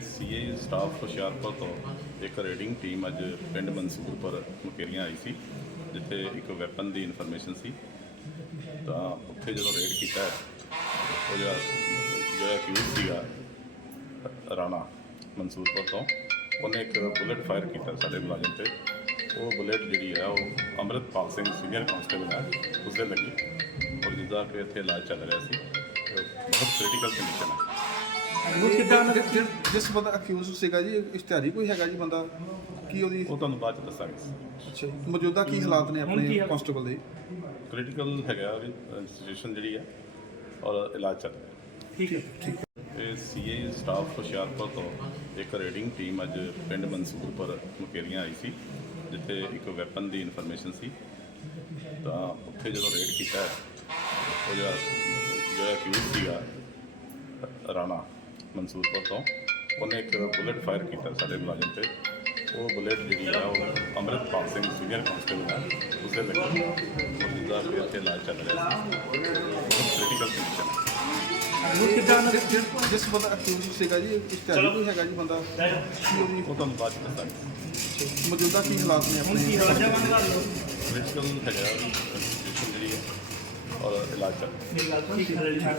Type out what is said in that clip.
ਇਹ CA staff Hoshiarpur ਤੋਂ ਇੱਕ ਰੇਡਿੰਗ ਟੀਮ ਅੱਜ ਪਿੰਡ ਮਨਸੂਰਪੁਰ ਮੁਕੇਰੀਆਂ ਆਈ ਸੀ, ਜਿੱਥੇ ਇੱਕ ਵੈਪਨ ਦੀ ਇਨਫੋਰਮੇਸ਼ਨ ਸੀ। ਤਾਂ ਉੱਥੇ ਜਦੋਂ ਰੇਡ ਕੀਤਾ, ਉਹ ਜਿਹੜਾ ਜਿਹੜਾ ਅਕਿਊਜ਼ ਸੀਗਾ, ਰਾਣਾ ਮਨਸੂਰਪੁਰ ਤੋਂ, ਉਹਨੇ ਇੱਕ ਬੁਲੇਟ ਫਾਇਰ ਕੀਤਾ ਸਾਡੇ ਮੁਲਾਜ਼ਮ ਤੇ। ਉਹ ਬੁਲੇਟ ਜਿਹੜੀ ਹੈ, ਉਹ ਅੰਮ੍ਰਿਤਪਾਲ ਸਿੰਘ ਸੀਨੀਅਰ ਕਾਂਸਟੇਬਲ ਹੈ, ਉਸਦੇ ਲੱਗੀ। ਔਰ ਜਿੱਦਾਂ ਕਿ ਇੱਥੇ ਇਲਾਜ ਚੱਲ ਰਿਹਾ ਸੀ ਬਹੁਤ ਕ੍ਰਿਟੀਕਲ ਕੰਡੀਸ਼ਨ ਹੈ। ਉਹ ਕਿਦਾਂ ਜਿ- ਜਿਸ ਬੰਦਾ ਅਕਿਊਜ਼ ਸੀਗਾ ਜੀ ਇਸ਼ਤਿਹਾਰੀ ਕੋਈ ਹੈਗਾ ਜੀ ਬੰਦਾ? ਕੀ ਉਹਦੀ ਉਹ ਤੁਹਾਨੂੰ ਬਾਅਦ ਚ ਦੱਸਾਂਗੇ। ਅੱਛਾ ਜੀ। ਮੌਜੂਦਾ ਕੀ ਹਾਲਾਤ ਨੇ ਆਪਣੇ ਕਾਂਸਟੇਬਲ ਦੇ? ਕ੍ਰਿਟੀਕਲ ਹੈਗਾ ਉਹਦੀ ਸਿਚੁਏਸ਼ਨ ਜਿਹੜੀ ਹੈ ਔਰ ਇਲਾਜ ਚੱਲ ਰਿਹਾ। ਠੀਕ ਹੈ ਠੀਕ ਇਹ ਸੀਏ ਸਟਾਫ ਹੁਸ਼ਿਆਰਪੁਰ ਤੋਂ ਇੱਕ ਰੇਡਿੰਗ ਟੀਮ ਅੱਜ ਪਿੰਡ ਮਨਸੂਰਪੁਰ ਮੁਕੇਰੀਆਂ ਆਈ ਸੀ ਜਿੱਥੇ ਇੱਕ ਵੈਪਨ ਦੀ ਇਨਫੋਰਮੇਸ਼ਨ ਸੀ। ਤਾਂ ਉੱਥੇ ਜਦੋਂ ਰੇਡ ਕੀਤਾ ਉਹ ਜਿਹੜਾ ਜਿਹੜਾ ਅਕਿਊਜ਼ ਸੀਗਾ ਰਾਣਾ ਮਨਸੂਰਪੁਰ ਤੋਂ ਉਹਨੇ ਇੱਕ ਬੁਲੇਟ ਫਾਇਰ ਕੀਤਾ ਸਾਡੇ ਮੁਲਾਜ਼ਮ ਤੇ ਉਹ ਬੁਲੇਟ ਜਿਹੜੀ ਹੈ ਉਹ ਅੰਮ੍ਰਿਤਪਾਲ ਸਿੰਘ ਸੀਨੀਅਰ ਕਾਂਸਟੇਬਲ ਹੈ ਉਸਦੇ ਲੱਗੀ ਔਰ ਜਿੱਦਾਂ ਕਿ ਇੱਥੇ ਇਲਾਜ ਚੱਲ ਰਿਹਾ ਸੀ ਬਹੁਤ ਕ੍ਰਿਟੀਕਲ ਕੰਡੀਸ਼ਨ ਹੈ ਉਹ ਕਿਦਾਂ ਜਿ- ਜਿਸ ਬੰਦਾ ਅਕਿਊਜ਼ ਸੀਗਾ ਜੀ ਇਸ਼ਤਿਹਾਰੀ ਕੋਈ ਹੈਗਾ ਜੀ ਬੰਦਾ ਕੀ ਉਹਦੀ ਉਹ ਤੁਹਾਨੂੰ ਬਾਅਦ ਚ ਦੱਸਾਂਗੇ ਮੌਜੂਦਾ ਕੀ ਹਾਲਾਤ ਨੇ ਆਪਣੇ ਕਾਂਸਟੇਬਲ ਦੇ ਕ੍ਰਿਟੀਕਲ ਹੈਗਾ ਉਹਦੀ ਸਿਚੁਏਸ਼ਨ ਜਿਹੜੀ ਹੈ ਔਰ ਇਲਾਜ ਚੱਲ ਰਿਹਾ ਠੀਕ ਹੈ